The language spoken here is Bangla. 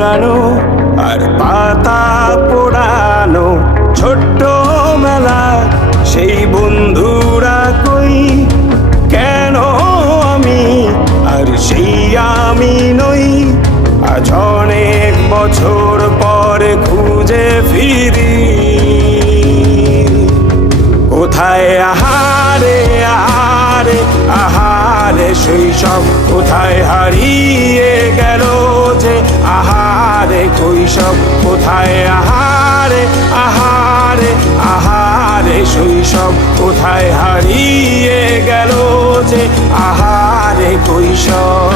পোড়ানো আর পাতা পোড়ানো ছোট্ট মেলা সেই বন্ধুরা কই কেন আমি আর সেই আমি নই আজ অনেক বছর পরে খুঁজে ফিরি কোথায় আহারে আহারে আহারে শৈশব কোথায় হারিয়ে গেল যে আহারে কৈশব কোথায় আহারে আহারে আহারে শৈশব কোথায় হারিয়ে গেল যে আহারে কৈশব